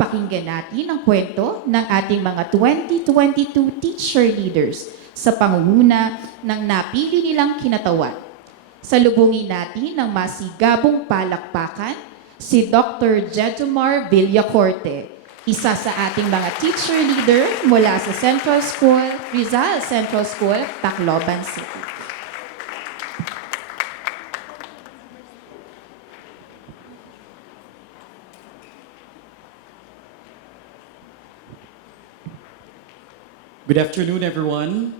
Pakinggan natin ang kwento ng ating mga 2022 teacher leaders sa pangunguna ng napili nilang kinatawan. Salubungin natin ng masigabong palakpakan si Dr. Jejomar Villacorte, isa sa ating mga teacher leader mula sa Rizal Central School, Tacloban City. Good afternoon, everyone.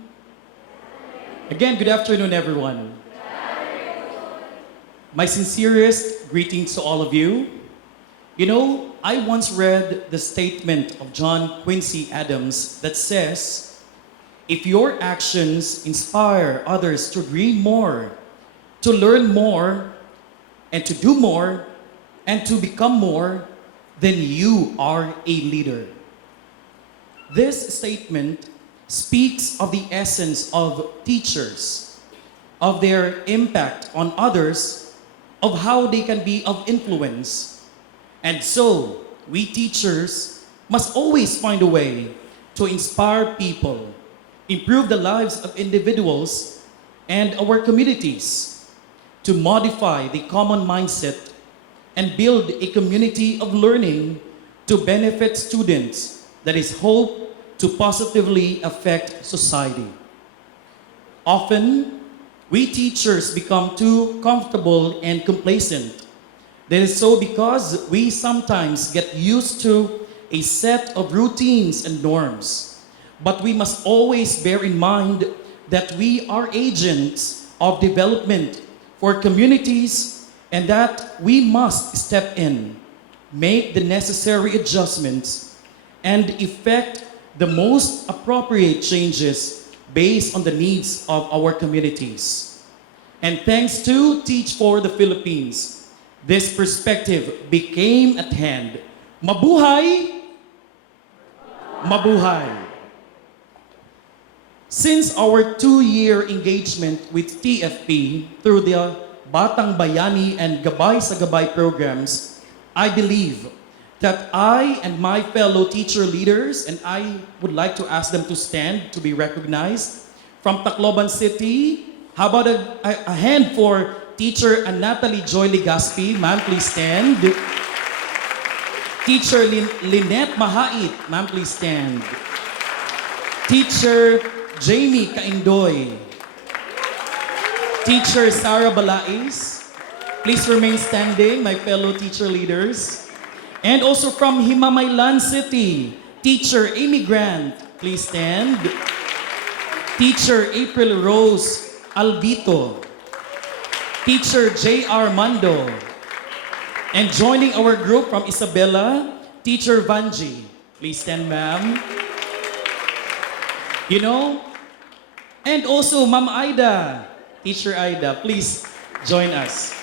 Again, good afternoon, everyone. My sincerest greetings to all of you. You know, I once read the statement of John Quincy Adams that says, if your actions inspire others to dream more, to learn more, and to do more, and to become more, then you are a leader. This statement speaks of the essence of teachers, of their impact on others, of how they can be of influence. And so, we teachers must always find a way to inspire people, improve the lives of individuals and our communities, to modify the common mindset and build a community of learning to benefit students that is hope to positively affect society. Often, we teachers become too comfortable and complacent. That is so because we sometimes get used to a set of routines and norms. But we must always bear in mind that we are agents of development for communities and that we must step in, make the necessary adjustments, and effect the most appropriate changes based on the needs of our communities. And thanks to Teach for the Philippines, this perspective became at hand. Mabuhay! Mabuhay! Since our 2-year engagement with TFP through the Batang Bayani and Gabay sa Gabay programs, I believe that I and my fellow teacher leaders, and I would like to ask them to stand to be recognized, from Tacloban City. How about a hand for Teacher Natalie Joy Ligaspi? Ma'am, please stand. Teacher Lynette Mahait. Ma'am, please stand. Teacher Jamie Kaindoy. Teacher Sarah Balais. Please remain standing, my fellow teacher leaders. And also from Himamaylan City, Teacher Amy Grant, please stand. Teacher April Rose Albito. Teacher J.R. Mando. And joining our group from Isabela, Teacher Vanji. Please stand, ma'am. You know, and also Ma'am Aida, Teacher Aida, please join us.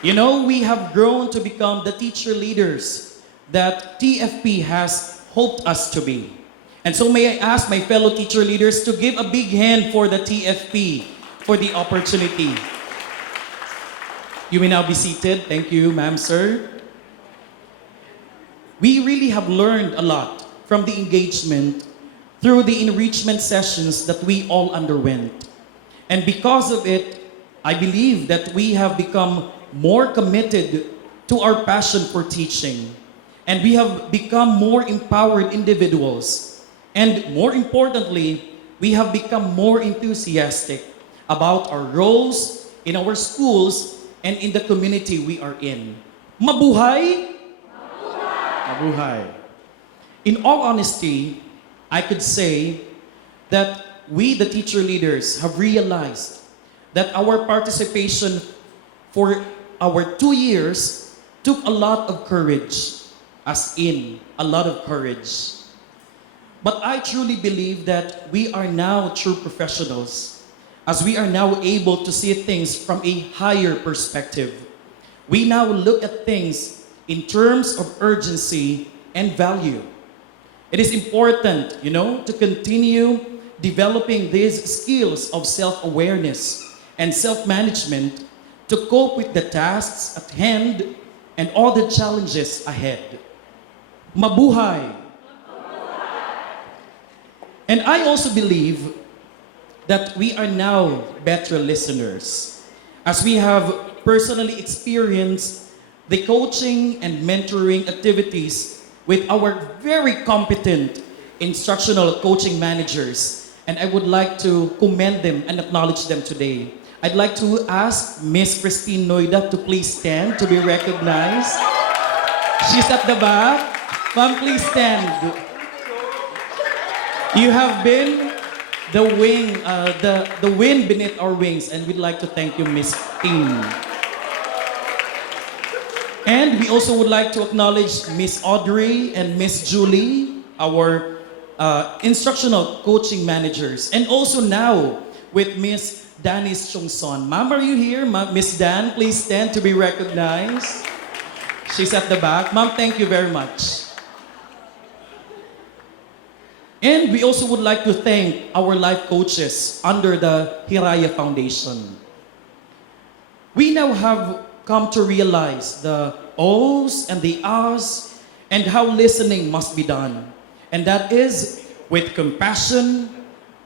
You know, we have grown to become the teacher leaders that TFP has hoped us to be. And so may I ask my fellow teacher leaders to give a big hand for the TFP for the opportunity. You may now be seated. Thank you, ma'am, sir. We really have learned a lot from the engagement through the enrichment sessions that we all underwent. And because of it, I believe that we have become more committed to our passion for teaching. And we have become more empowered individuals. And more importantly, we have become more enthusiastic about our roles in our schools and in the community we are in. Mabuhay! Mabuhay! Mabuhay! In all honesty, I could say that we, the teacher leaders, have realized that our participation for our 2 years took a lot of courage, as in a lot of courage. But I truly believe that we are now true professionals, as we are now able to see things from a higher perspective. We now look at things in terms of urgency and value. It is important, to continue developing these skills of self-awareness and self-management to cope with the tasks at hand and all the challenges ahead. Mabuhay! And I also believe that we are now better listeners as we have personally experienced the coaching and mentoring activities with our very competent instructional coaching managers. And I would like to commend them and acknowledge them today. I'd like to ask Miss Christine Noida to please stand to be recognized. She's at the back. Ma'am, please stand. You have been the wind beneath our wings, and we'd like to thank you, Miss Christine. And we also would like to acknowledge Miss Audrey and Miss Julie, our instructional coaching managers. And also now with Miss Danis Chongson. Ma'am, are you here? Miss Dan, please stand to be recognized. She's at the back. Ma'am, thank you very much. And we also would like to thank our life coaches under the Hiraya Foundation. We now have come to realize the O's and the A's and how listening must be done. And that is with compassion,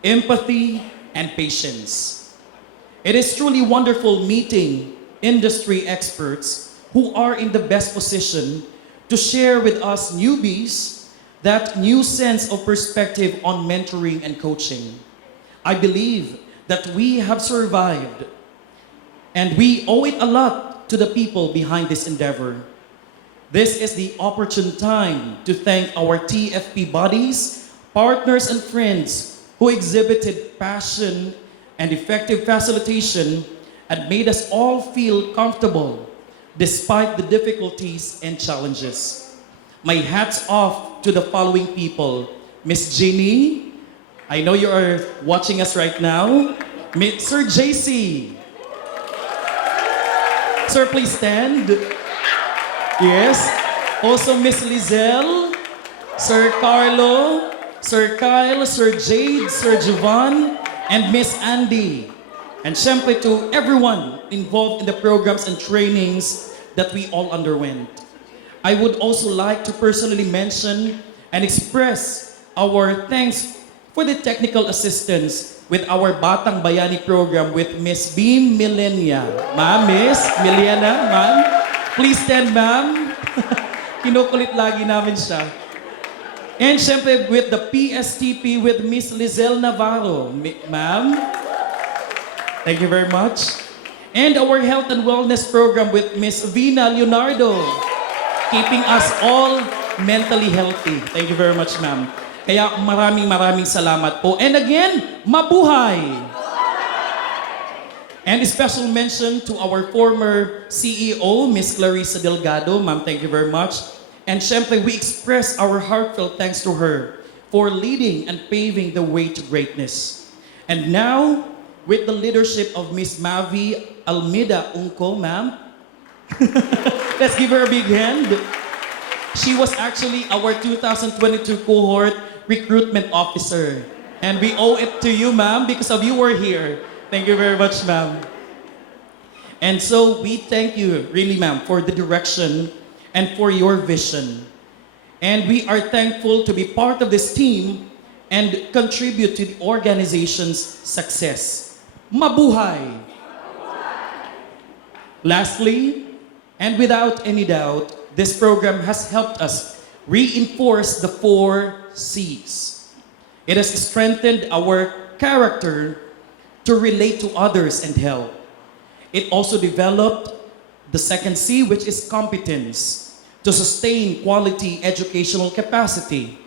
empathy, and patience. It is truly wonderful meeting industry experts who are in the best position to share with us newbies that new sense of perspective on mentoring and coaching. I believe that we have survived, and we owe it a lot to the people behind this endeavor. This is the opportune time to thank our TFP buddies, partners, and friends who exhibited passion and effective facilitation and made us all feel comfortable despite the difficulties and challenges. My hats off to the following people. Miss Jeannie, I know you are watching us right now. Sir JC. Sir, please stand. Yes. Also Miss Lizelle, Sir Carlo, Sir Kyle, Sir Jade, Sir Jovan, and Miss Andy. And syempre to everyone involved in the programs and trainings that we all underwent. I would also like to personally mention and express our thanks for the technical assistance with our Batang Bayani program with Miss Beam Millenia. Ma'am, Miss Millena, ma'am. Please stand, ma'am. Kinukulit lagi namin siya. And syempre with the PSTP with Miss Lizelle Navarro. Ma'am. Thank you very much. And our health and wellness program with Miss Vina Leonardo, keeping us all mentally healthy. Thank you very much, ma'am. Kaya maraming salamat po. And again, mabuhay! And a special mention to our former CEO, Miss Clarissa Delgado. Ma'am, thank you very much. And syempre, we express our heartfelt thanks to her for leading and paving the way to greatness. And now, with the leadership of Miss Mavi Almeida Unco, ma'am. Let's give her a big hand. She was actually our 2022 cohort recruitment officer. And we owe it to you, ma'am, because of you were here. Thank you very much, ma'am. And so we thank you, really, ma'am, for the direction and for your vision. And we are thankful to be part of this team and contribute to the organization's success. Mabuhay! Lastly, and without any doubt, this program has helped us reinforce the 4 C's. It has strengthened our character to relate to others and help. It also developed the 2nd C, which is competence, to sustain quality educational capacity.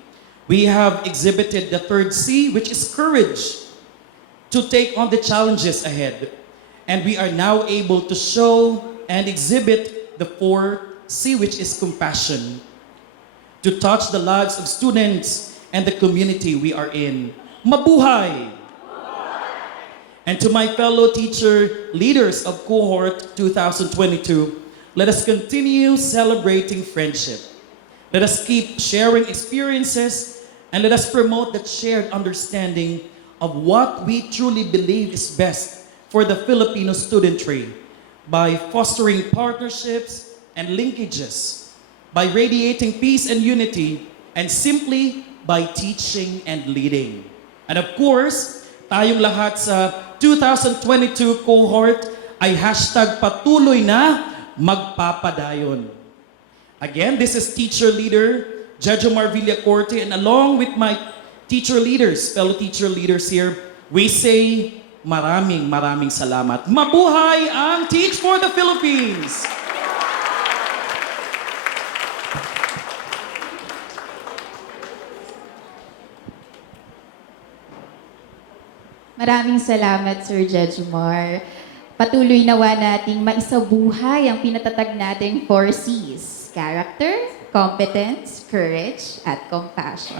We have exhibited the 3rd C, which is courage, to take on the challenges ahead. And we are now able to show and exhibit the 4th C, which is compassion, to touch the lives of students and the community we are in. Mabuhay! And to my fellow teacher leaders of cohort 2022, let us continue celebrating friendship. Let us keep sharing experiences, and let us promote that shared understanding of what we truly believe is best for the Filipino studentry by fostering partnerships, and linkages, by radiating peace and unity, and simply by teaching and leading. And of course, tayong lahat sa 2022 cohort ay hashtag patuloy na magpapadayon. Again, this is teacher leader Jejomar Villacorte, and along with my teacher leaders, fellow teacher leaders here, we say maraming salamat. Mabuhay ang Teach for the Philippines! Maraming salamat, Sir Jejomar. Patuloy nawa nating maisabuhay ang pinatatag nating 4 C's: character, competence, courage, at compassion.